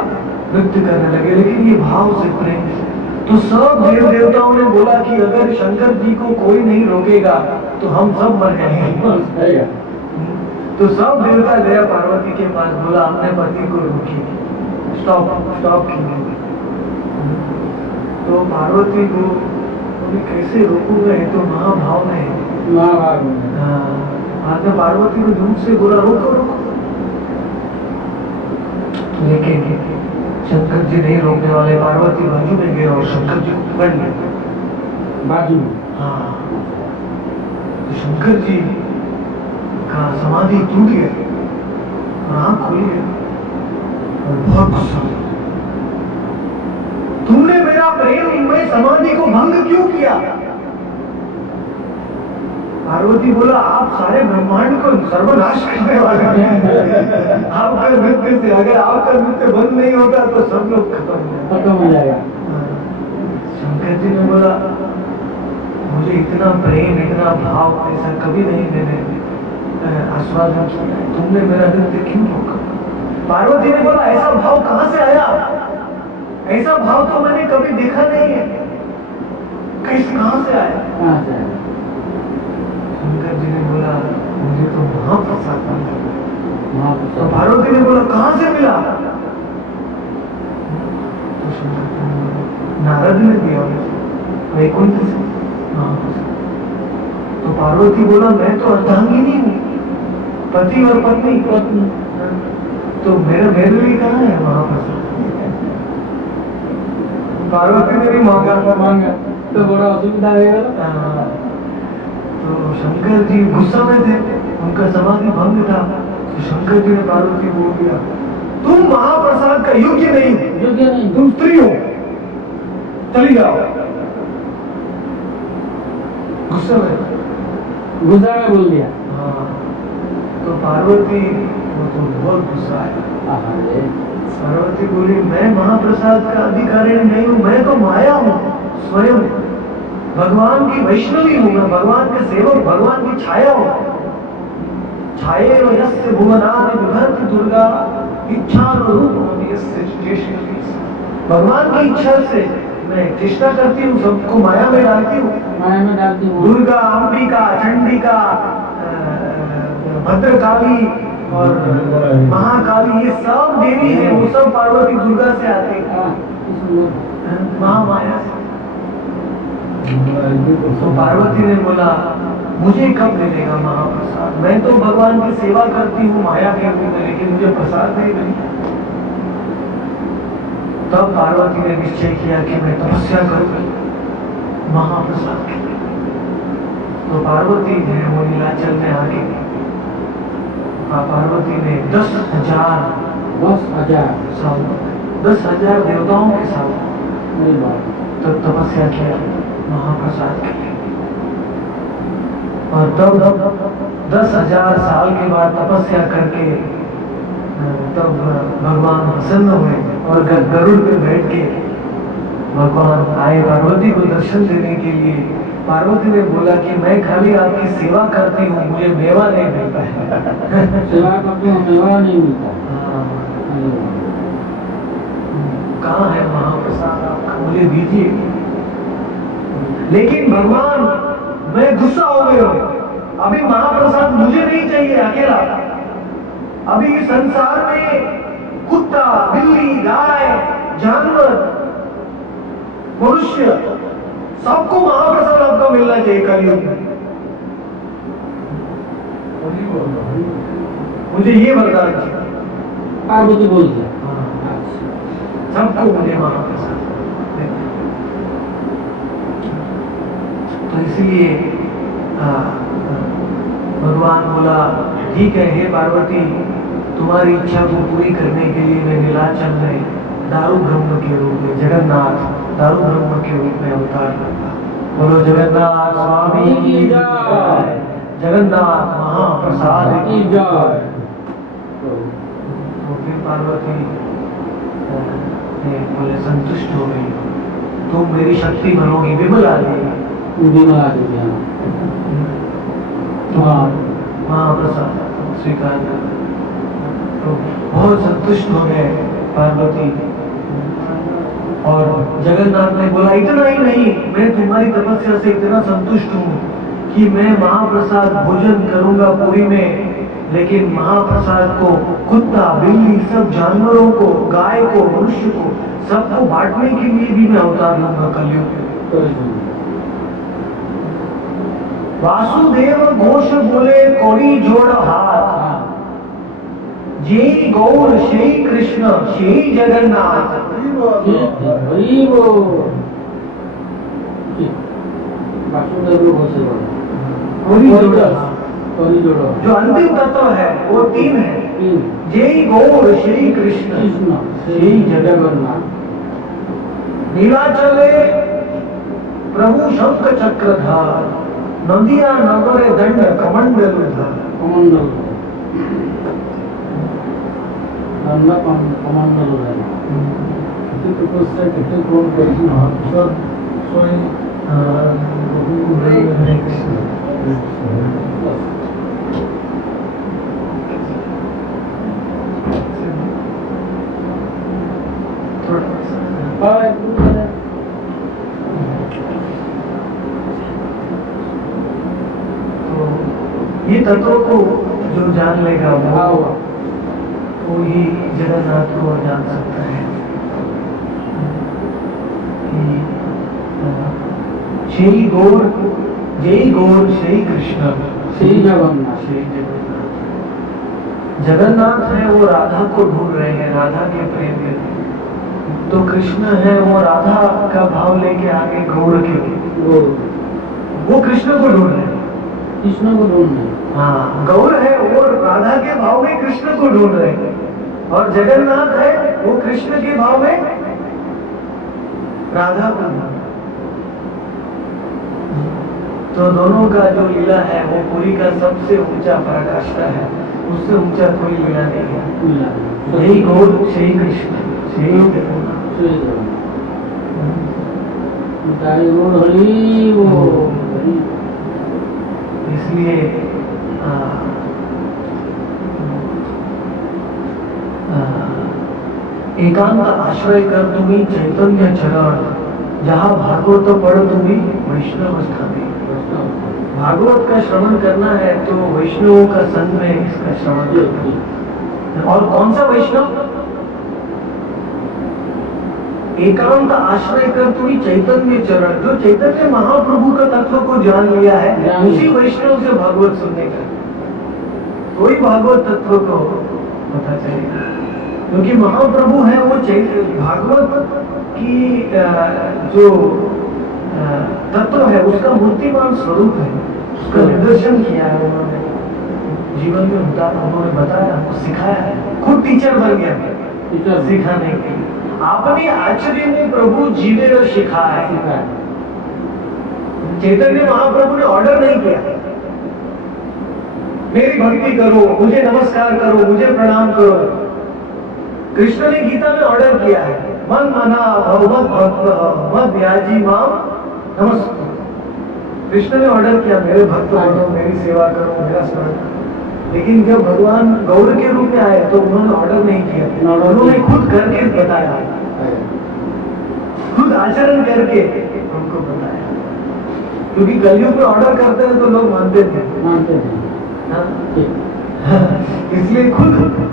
नृत्य करने लगे, लेकिन ये भाव से प्रेम। तो सब देव देवताओं ने बोला कि अगर शंकर जी को कोई नहीं रोकेगा तो हम सब मर जाएंगे। तो सब देवता गया पार्वती के पास, बोला अपने पति को रोकिए, स्टॉप कीजिए। तो पार्वती को कैसे रोकूंगा, ये तो महाभाव में आपने पार्वती को झूठ से बोला रोको रोको, लेकिन शंकर जी नहीं रोकने वाले। पार्वती बाजू में गए और शंकर जी को पकड़ लिया बाजू में। हाँ, तो शंकर जी का समाधि टूट गया और आंख खुल गया और बहुत गुस्सा हुआ, तुमने मेरा प्रेम में समाधि को भंग क्यों किया? पार्वती बोला आप सारे ब्रह्मांड को सर्वनाश करने वाले हैं। आपका नृत्य से अगर आपका नृत्य बंद नहीं होता तो सब लोग खत्म हो जाएगा। शंकर जी ने बोला मुझे इतना प्रेम इतना भाव ऐसा कभी नहीं मैंने आस्वादन किया, तुमने मेरा नृत्य क्यों रोका? पार्वती ने बोला ऐसा भाव कहाँ से आया, ऐसा भाव तो मैंने कभी देखा नहीं है, कैसे कहाँ से आया? शंकर जी ने बोला मुझे तो महाप्रसाद मिला। तो पार्वती ने बोला कहाँ से मिला? तो शंकर जी ने बोला नारद ने दिया वैकुंठ से। तो पार्वती बोला मैं तो अर्धांगिनी हूँ, पति और पत्नी, तो मेरे लिए कहाँ है महाप्रसाद? पार्वती ने भी मांगा तो बड़ा असुविधा है। तो शंकर जी गुस्सा में थे, उनका समाधि भंग था। तो शंकर जी ने पार्वती को बोल दिया तुम महाप्रसाद का योग्य नहीं, तुम स्त्री हो, चली जाओ। गुस्सा में बोल दिया। हाँ, तो पार्वती तो बहुत गुस्सा आया। पार्वती बोली मैं महाप्रसाद का अधिकारी नहीं हूँ, मैं तो माया हूँ, स्वयं भगवान की वैष्णवी हूँ, मैं भगवान के सेवक, भगवान की छाया हूँ। छाये यस्य भुवनानि विभर्ति दुर्गा इच्छा भगवान की इच्छा से मैं चेष्टा करती हूँ, सबको माया में डालती हूँ। दुर्गा, अंबिका, चंडिका, भद्रकाली और महाकाली, ये सब देवी है, वो सब पार्वती दुर्गा से आते हैं, महामाया से। तो पार्वती ने बोला मुझे कब मिलेगा महाप्रसाद, मैं तो भगवान की सेवा करती हूँ माया के रूप में, लेकिन मुझे प्रसाद नहीं मिलेगा। तब पार्वती ने निश्चय किया कि मैं तपस्या करूंगी महाप्रसाद के लिए। तो पार्वती है वो नीलाचल में आगे, पार्वती ने 10,000 देवताओं के साथ तो तपस्या किया महाप्रसाद के लिए। और तब 10,000 साल के बाद तपस्या करके तब भगवान प्रसन्न हुए और गरुड़ पे बैठ के भगवान आए पार्वती को दर्शन देने के लिए। पार्वती ने बोला कि मैं खाली आपकी सेवा करती हूँ, मुझे मेवा नहीं मिलता है। सेवा करती हूँ, मेवा नहीं मिलता। कहाँ है महाप्रसाद आपका, मुझे दीजिए। लेकिन भगवान मैं गुस्सा हो गया हूँ, अभी महाप्रसाद मुझे नहीं चाहिए अकेला। अभी संसार में कुत्ता, बिल्ली, गाय, जानवर, मनुष्य, सबको महाप्रसाद आपका मिलना चाहिए कलयुग में। मुझे ये वरदान चाहिए। पार्वती बोलती है सबको मुझे महाप्रसाद। तो इसलिए भगवान बोला ठीक है हे पार्वती, तुम्हारी इच्छा को पूरी करने के लिए मैं नीलाचल में दारू ब्रह्म के रूप में, जगन्नाथ दारू ब्रह्म के रूप में अवतार करता। बोलो जगन्नाथ स्वामी की जय, जगन्नाथ महाप्रसाद की जय। तो फिर पार्वती बोले संतुष्ट हो गई, तुम मेरी शक्ति बनोगी, विमला देवी, महाप्रसाद स्वीकार कर। तो बहुत संतुष्ट हो गए पार्वती। और जगन्नाथ ने बोला इतना ही नहीं, मैं तुम्हारी तपस्या से इतना संतुष्ट हूँ कि मैं महाप्रसाद भोजन करूंगा पूरी में, लेकिन महाप्रसाद को कुत्ता, बिल्ली, सब जानवरों को, गाय को, मनुष्य को, सबको बांटने के लिए भी मैं अवतार लूंगा कलयुग में। वासुदेव घोष बोले कोई जोड़ हाथ, जेई गौर शेई कृष्ण शेई जगन्नाथ। जो अंतिम तत्व है वो 3 है, जेई गौर शेई कृष्ण शेई जगन्नाथ। नीलाचले प्रभु शंख चक्रधार, नदिया नगरे दंड कमंडल कमंडल ये तत्वों को जो जान लेगा वो ही जगन्नाथ को जान सकता है कि श्री गौर जय गौर श्री कृष्ण श्री जगन्नाथ। श्री जगन्नाथ जगन्नाथ है वो राधा को ढूंढ रहे हैं, राधा के प्रेम के। तो कृष्ण है वो राधा का भाव लेके आगे गौर के, वो कृष्ण को ढूंढ रहे हैं, कृष्ण को ढूंढ रहे। हाँ, गौर है वो राधा के भाव में कृष्ण को ढूंढ रहे हैं, और जगन्नाथ है वो कृष्ण के भाव में राधा को। तो दोनों का जो लीला है वो पूरी का सबसे ऊंचा पराकाष्ठा है, उससे ऊंचा कोई लीला नहीं है। यही गौर श्री कृष्ण श्री जगन्नाथ। इसलिए एकांत आश्रय कर तुम्ही चैतन्य चरण, जहाँ भागवत पढ़ तुम्ही वैष्णव स्थानी। भागवत का श्रवण करना है तो वैष्णवों का संग में इसका श्रवण करना है। और कौन सा वैष्णव? एकांत आश्रय कर तुरी चैतन्य चरण, जो चैतन्य महाप्रभु का तत्व को जान लिया है, उसी वैष्णव से भागवत सुनने का, तो ही भागवत तत्व को पता चलेगा। क्योंकि महाप्रभु है वो भागवत की जो तत्व है उसका मूर्तिमान स्वरूप है, उसका निदर्शन किया है उन्होंने, जीवन में उन्होंने बताया, सिखाया है, खुद टीचर बन गया सिखाने के लिए। आपने आचर्य में प्रभु जीवे और सिखाया है। चैतन्य महाप्रभु ने ऑर्डर नहीं किया मेरी भक्ति करो, मुझे नमस्कार करो, मुझे प्रणाम करो। कृष्ण ने गीता में ऑर्डर किया है, मन मना भगवत भक्त मत याजी माम नमस्ते। कृष्ण ने ऑर्डर किया मेरे भक्त बनो, मेरी सेवा करो, मेरा स्मरण करो। लेकिन जब भगवान गौर के रूप में आए तो उन्होंने ऑर्डर नहीं किया, उन्होंने खुद करके बताया, खुद आचरण करके उनको बताया। क्योंकि कलयुग में ऑर्डर करते हैं तो लोग मानते थे, इसलिए खुद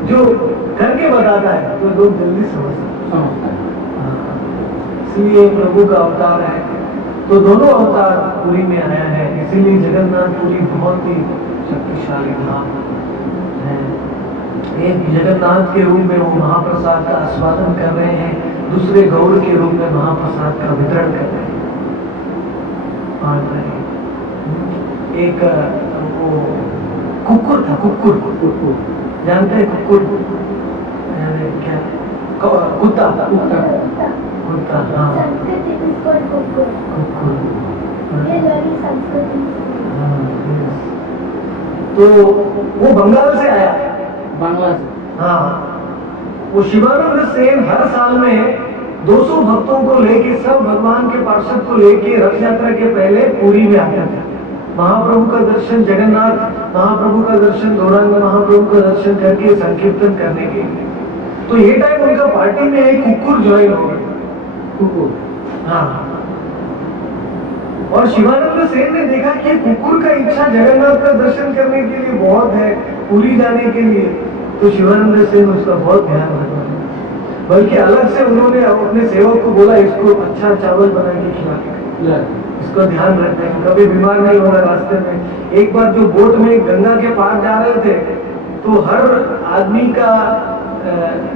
जो करके बताता है तो लोग जल्दी समझते हैं। इसलिए प्रभु का अवतार है, तो दोनों अवतार पुरी में आया है। इसीलिए जगन्नाथपुरी बहुत ही शक्तिशाली धाम है। एक जगन्नाथ के रूप में वो महाप्रसाद का आस्वादन कर रहे हैं, दूसरे गौर के रूप में महाप्रसाद का वितरण कर रहे हैं। और एक वो कुक्कुर था, कुक्कुर जानते हैं? कुक्कुर क्या? कुत्ता, हाँ, कुक्कुर। तो वो बंगाल से आया, बांग्ला से। हाँ, वो शिवानंद सेन हर साल में 200 भक्तों को लेके, सब भगवान के पार्षद को लेके रथ यात्रा के पहले पुरी में आते थे। महाप्रभु का दर्शन, जगन्नाथ महाप्रभु का दर्शन, गौरांग महाप्रभु का दर्शन करके संकीर्तन करने के लिए। तो ये टाइम उनका पार्टी में एक कुक्कुर ज्वाइन हो गया, कुक्कुर, हाँ। और शिवानंद सेन ने देखा कि कुक्कुर का इच्छा जगन्नाथ का दर्शन करने के लिए बहुत है, पुरी जाने के लिए। तो शिवानंद सेन उसका बहुत ध्यान रखा, बल्कि अलग से उन्होंने अपने सेवक को बोला इसको अच्छा चावल बना के खिला, इसको ध्यान रखना है, कभी बीमार नहीं होना रास्ते में। एक बार जो बोट में गंगा के पार जा रहे थे तो हर आदमी का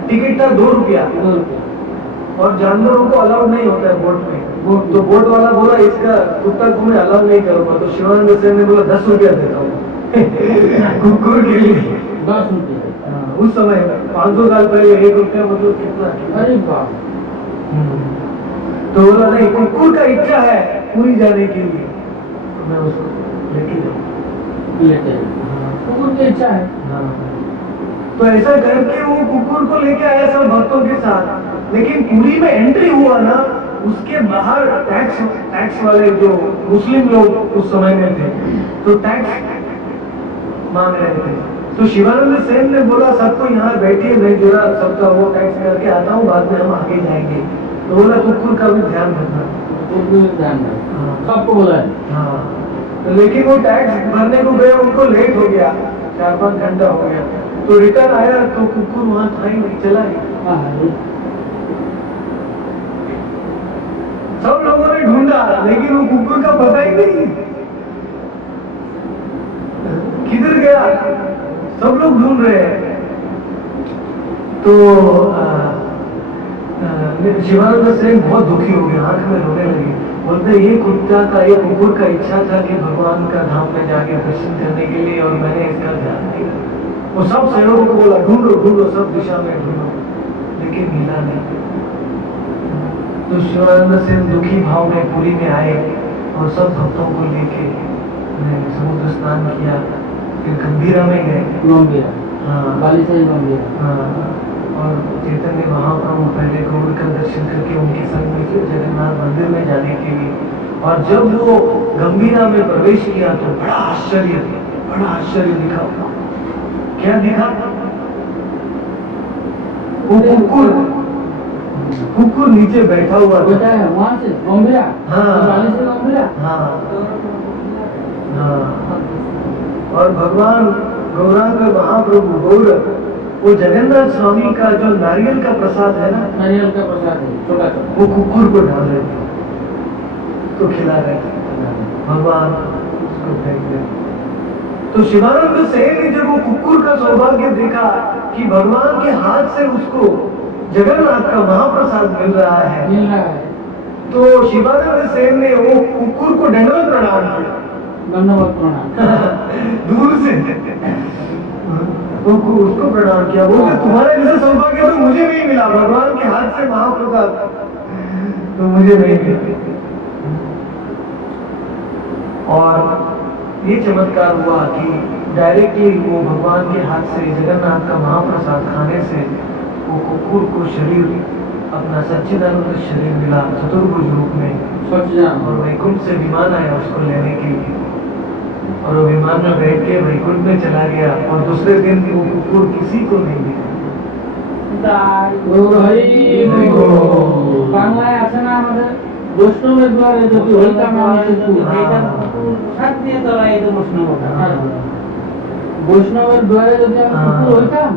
टिकट था 2 रुपया, और जानवरों को अलाउड नहीं होता है बोट में। तो बोट वाला बोला इसका कुत्ता को मैं अलाउ नहीं करूंगा। तो शिवानंद सेन ने बोला 10 रुपया देता हूँ कुकुर के लिए, 10 रुपया। उस समय 500 साल पहले 1 रुपया मतलब कितना? अरे बाप। तो बोला नहीं, कुकुर का इच्छा है पूरी जाने के लिए, तो मैं उसको लेके जाऊँ, कुकुर की इच्छा है। तो ऐसा करके वो कुकुर को लेके आया सब भक्तों के साथ। लेकिन पुरी में एंट्री हुआ ना, उसके बाहर टैक्स वाले जो मुस्लिम लोग उस समय में थे तो टैक्स मांग रहे थे। तो शिवानंद सेन ने बोला सबको यहाँ बैठिए, मैं जरा सबका वो टैक्स करके आता हूँ, बाद में हम आगे जाएंगे। तो बोला कुकुर का भी ध्यान रखना, सबको बोला है। हाँ, लेकिन वो टैक्स भरने को गए, उनको लेट हो गया, 4-5 घंटा हो गया। तो रिटर्न आया तो कुकुर वहां था ही नहीं, चला गया। सब लोगों ने ढूंढा लेकिन वो कुकुर का पता ही नहीं किधर गया, सब लोग ढूंढ रहे हैं। तो शिवानंद सेन बहुत दुखी हो गए, आंख में रोने लगे। बोलते ये कुकुर का इच्छा था कि भगवान का धाम में जाके दर्शन करने के लिए, और मैंने इसका ध्यान नहीं रखा। वो सब सेवकों को बोला ढूंढो, सब दिशा में ढूंढो, लेकिन मिला नहीं। तो शिवानंद सेन दुखी भाव में पुरी में आए और सब भक्तों को लेके समुद्र स्नान किया, फिर गंभीरा में गए। हाँ, और चैतन्य महाप्रभु पहले गौर का दर्शन करके उनके संग में फिर जगन्नाथ मंदिर में जाने के लिए। और जब वो गंभीरा में प्रवेश किया तो बड़ा आश्चर्य दिखा। क्या दिखा? वो कुकुर नीचे बैठा हुआ है वहां से गंभीरा। हाँ, से गंभीरा। हाँ, हाँ। और भगवान गौरांग महाप्रभु गौर, वो जगन्नाथ स्वामी का जो नारियल का प्रसाद है ना, नारियल का प्रसाद है छोटा छोटा, वो कुकुर को डाल रहे थे, तो खिला रहे थे भगवान, उसको फेंक रहे। तो शिवानंद सेन ने जब वो कुकुर का सौभाग्य देखा कि भगवान के हाथ से उसको जगन्नाथ का महाप्रसाद मिल रहा है, तो शिवानंद सेन ने वो कुकुर को दंडवत प्रणाम किया, धन्यवाद प्रणाम दूर से उसको प्रणाम किया। बोलते तुम्हारा जैसा सौभाग्य तो मुझे नहीं मिला, भगवान के हाथ से महाप्रसाद तो मुझे नहीं मिला। और ये चमत्कार हुआ कि डायरेक्टली वो भगवान के हाथ से जगन्नाथ का महाप्रसाद खाने से वो कुकुर को शरीर, अपना सच्चिदानंद शरीर मिला चतुर्भुज रूप में, और वैकुंठ से विमान आया उसको लेने के लिए, और वो विमान में बैठ के वैकुंठ में चला गया, और दूसरे दिन वो कुकुर किसी को नहीं मिला। বাংলায় আছে না আমাদের বৈষ্ণবের দ্বারে যদি হইতাম আমি বৈষ্ণবের দ্বারে যদি আমি কুকুর হইতাম,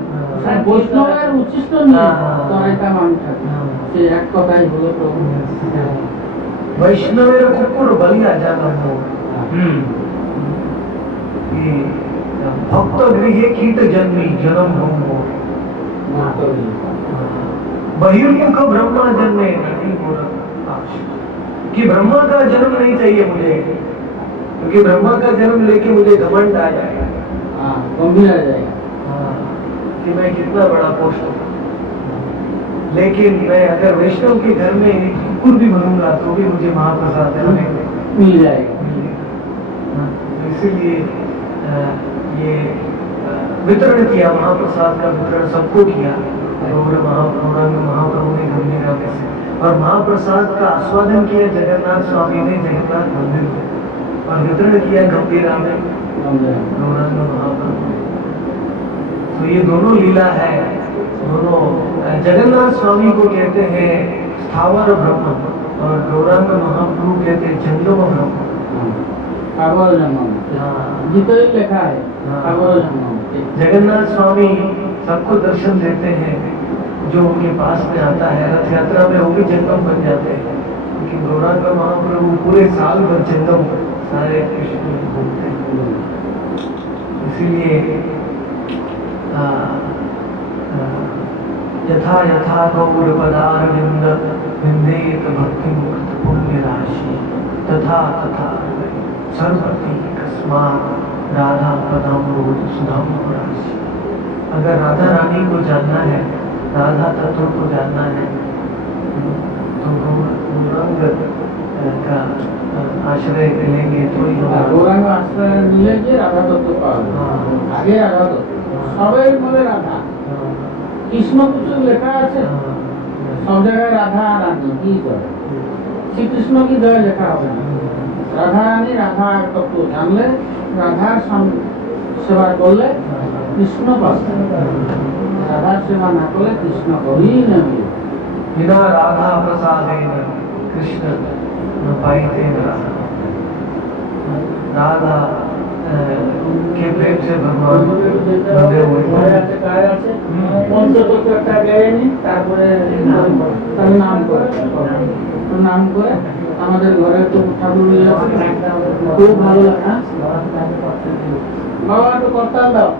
বৈষ্ণবের উচ্ছিষ্ট নিয়ে তরাইতাম আমি থাকি, সে এক কথাই হলো প্রভু। वैष्णवेर कुकुर बलिया जाना हो, भक्त गृह कीट जन्मी जन्म हो, बहिर्मुख ब्रह्मा जन्मे नहीं हो, कि ब्रह्मा का जन्म नहीं चाहिए मुझे, क्योंकि ब्रह्मा का जन्म लेके मुझे घमंड आ जाएगा, गंभीर आ जाएगा कि मैं कितना बड़ा पोस्ट हूँ। लेकिन मैं अगर वैष्णव के घर में कुकुर भी बनूंगा तो भी मुझे महाप्रसाद मिल जाएगा। इसीलिए ये वितरण किया, महाप्रसाद का वितरण सबको किया गौरांग महाप्रभु ने गंभीरा में से, और महाप्रसाद का आस्वादन किया जगन्नाथ स्वामी ने जगन्नाथ मंदिर में, और वितरण किया गंभीरा में गौरांग महाप्रभु। तो ये दोनों लीला है, दोनों जगन्नाथ स्वामी को कहते हैं स्थावर ब्रह्म, और गौरांग महाप्रभु कहते हैं जंगम ब्रह्म। लिखा है जगन्नाथ स्वामी सबको दर्शन देते हैं, जो उनके पास में आता है रथ यात्रा में वो भी जंगम बन जाते हैं, क्योंकि गौरांग महाप्रभु पूरे साल भर जंगम सारे कृष्ण घूमते हैं। इसीलिए यथा यथा गौर पदारविंद विंदेत भक्ति मुक्त पुण्य राशि, तथा तथा सर्वती कस्मात् राधा पदाम्बोध सुधाम्बोध राशि। अगर राधा रानी को जानना है, राधा तत्व को जानना है, तो गौरांग का आश्रय लेंगे तो ही गौरांग आश्रय मिलेंगे, राधा तत्व पाओगे। आगे राधा तत्व সবাই বলে রাধা, কৃষ্ণ কিছু লেখা আছে সব জায়গায় রাধা রানী কি করে, শ্রীকৃষ্ণ কি জয় লেখা হবে না, রাধা রানী রাধা তত্ত্ব জানলে, রাধার সেবা করলে কৃষ্ণ পাবে, রাধার সেবা না করলে কৃষ্ণ করেই নেবে। बिना राधा प्रसादेन कृष्ण न पाइते राधा। राधा के प्रेम से भगवान बंधे हुए নাম করে আমাদের ঘরে তো ঠাকুর খুব ভালো লাগে। বাবা একটু করতাল দাও,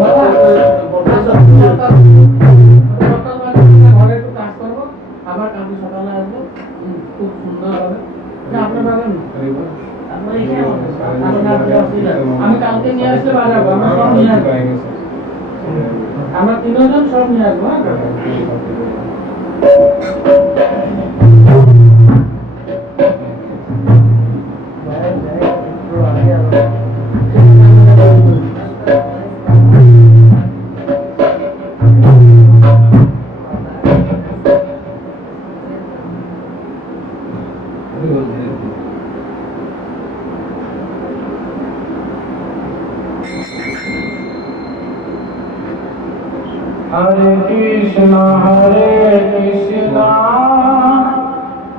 বাবা ঘরে একটু কাজ করবো, আবার কালকে সকালে আসবো, খুব সুন্দর হবে। আপনার পাবেন আমি কালকে নিয়ে আসতে বাজাবো, আমরা সব নিয়ে আসবো, আমরা তিনজন সব নিয়ে আসবো। हरे Krishna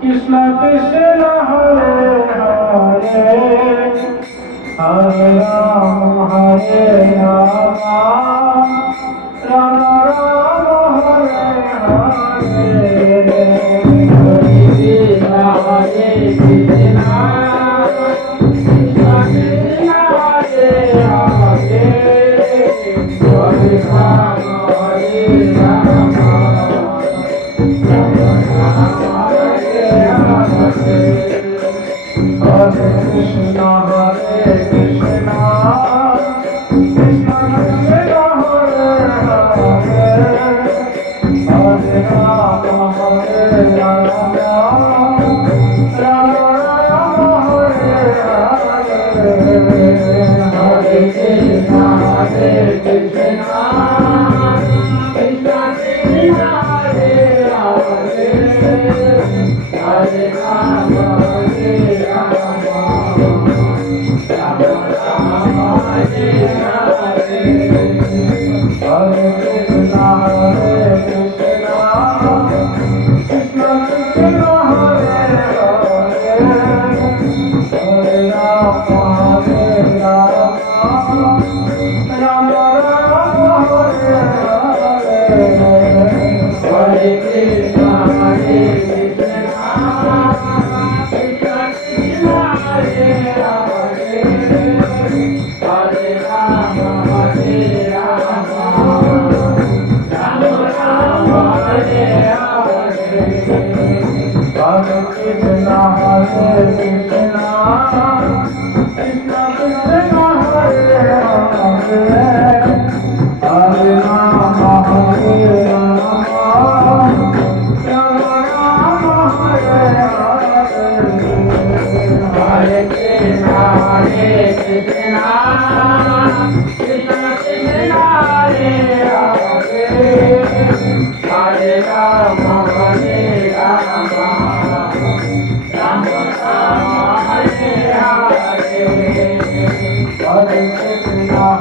Krishna Krishna Hare Hare Hare Ram Ram Ram Hare Hare Hare Krishna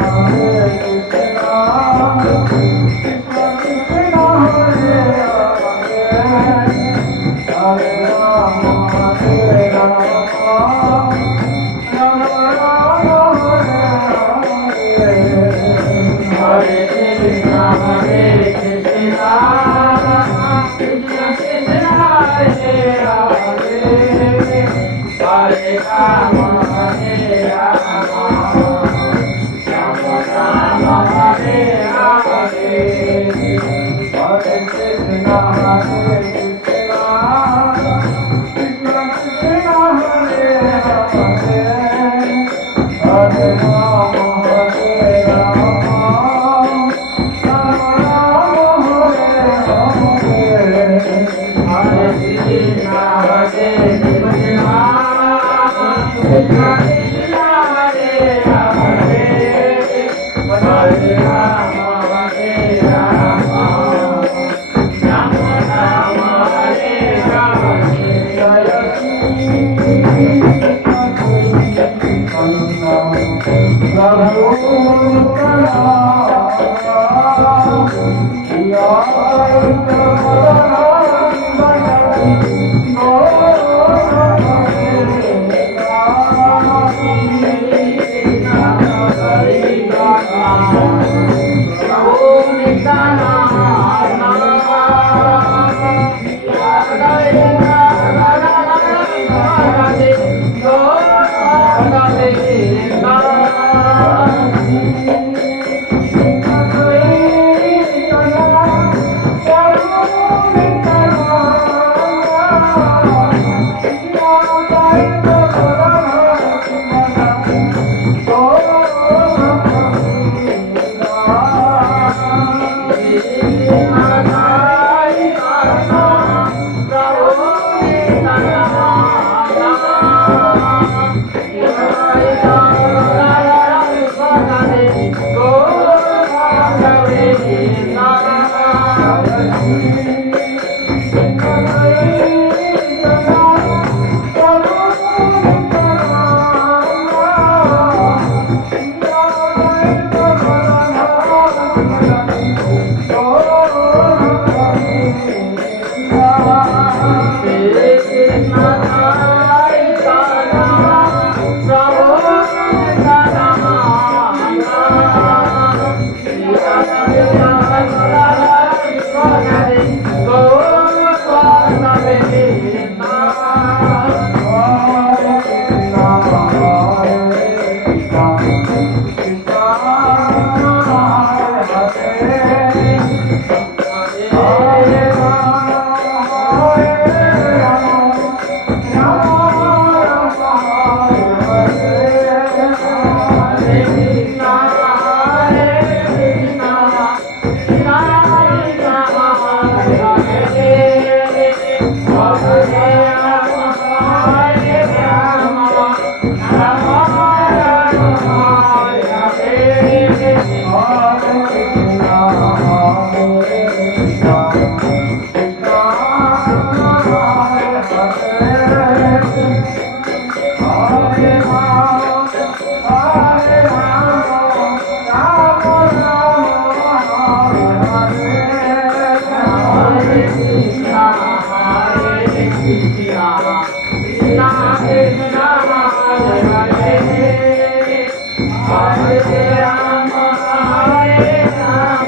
Hare Rama, Hare Rama.